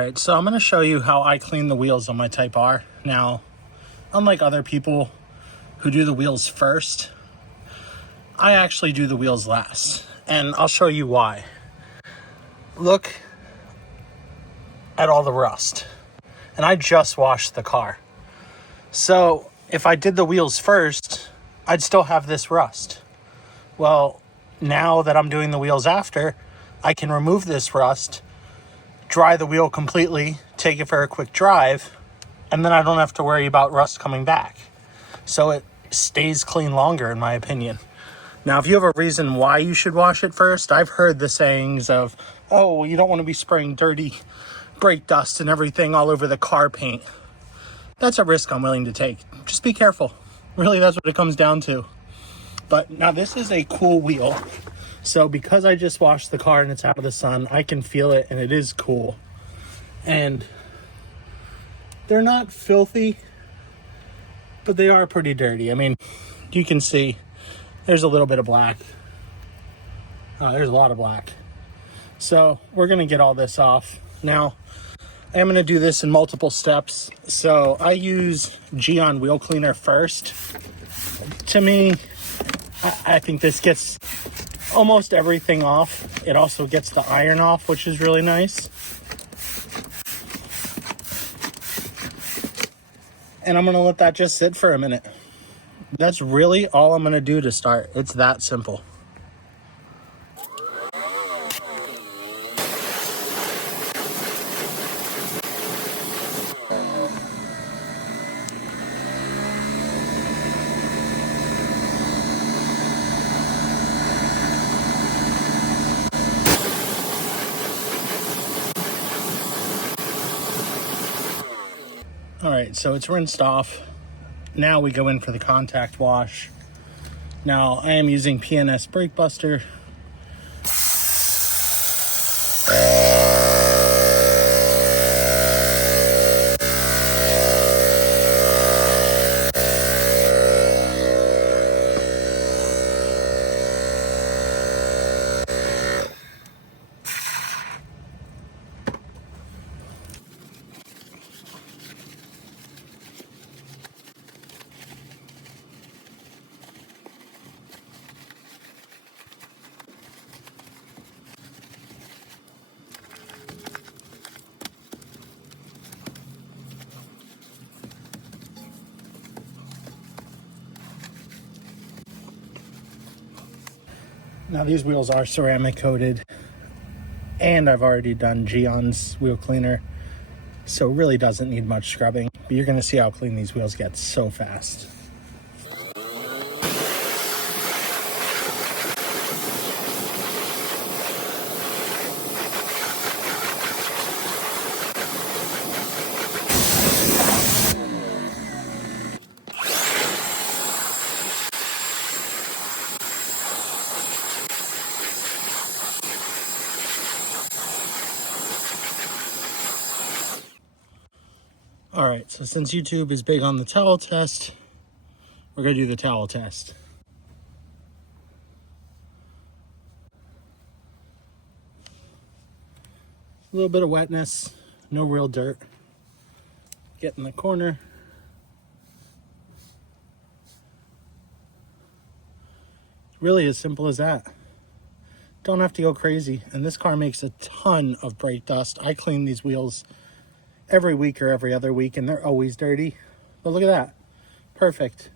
Alright, so I'm going to show you how I clean the wheels on my Type R. Now, unlike other people who do the wheels first, I actually do the wheels last. And I'll show you why. Look at all the rust. And I just washed the car. So, if I did the wheels first, I'd still have this rust. Well, now that I'm doing the wheels after, I can remove this rust, dry the wheel completely, take it for a quick drive, and then I don't have to worry about rust coming back. So it stays clean longer, in my opinion. Now, if you have a reason why you should wash it first, I've heard the sayings of, oh, well, you don't want to be spraying dirty brake dust and everything all over the car paint. That's a risk I'm willing to take. Just be careful. Really, that's what it comes down to. But now this is a cool wheel. So because I just washed the car and it's out of the sun, I can feel it and it is cool. And they're not filthy, but they are pretty dirty. I mean, you can see there's a little bit of black. There's a lot of black. So we're going to get all this off. Now, I am going to do this in multiple steps. So I use Gyeon wheel cleaner first. To me, I think this gets almost everything off. It also gets the iron off, which is really nice. And I'm going to let that just sit for a minute. That's really all I'm going to do to start. It's that simple. Alright, so it's rinsed off. Now we go in for the contact wash. Now I am using PNS Brake Buster. Now these wheels are ceramic coated, and I've already done Gyeon's wheel cleaner, so it really doesn't need much scrubbing. But you're going to see how clean these wheels get so fast. Alright, so since YouTube is big on the towel test, we're going to do the towel test. A little bit of wetness, no real dirt. Get in the corner. Really as simple as that. Don't have to go crazy. And this car makes a ton of brake dust. I clean these wheels every week or every other week, and they're always dirty. But look at that. Perfect.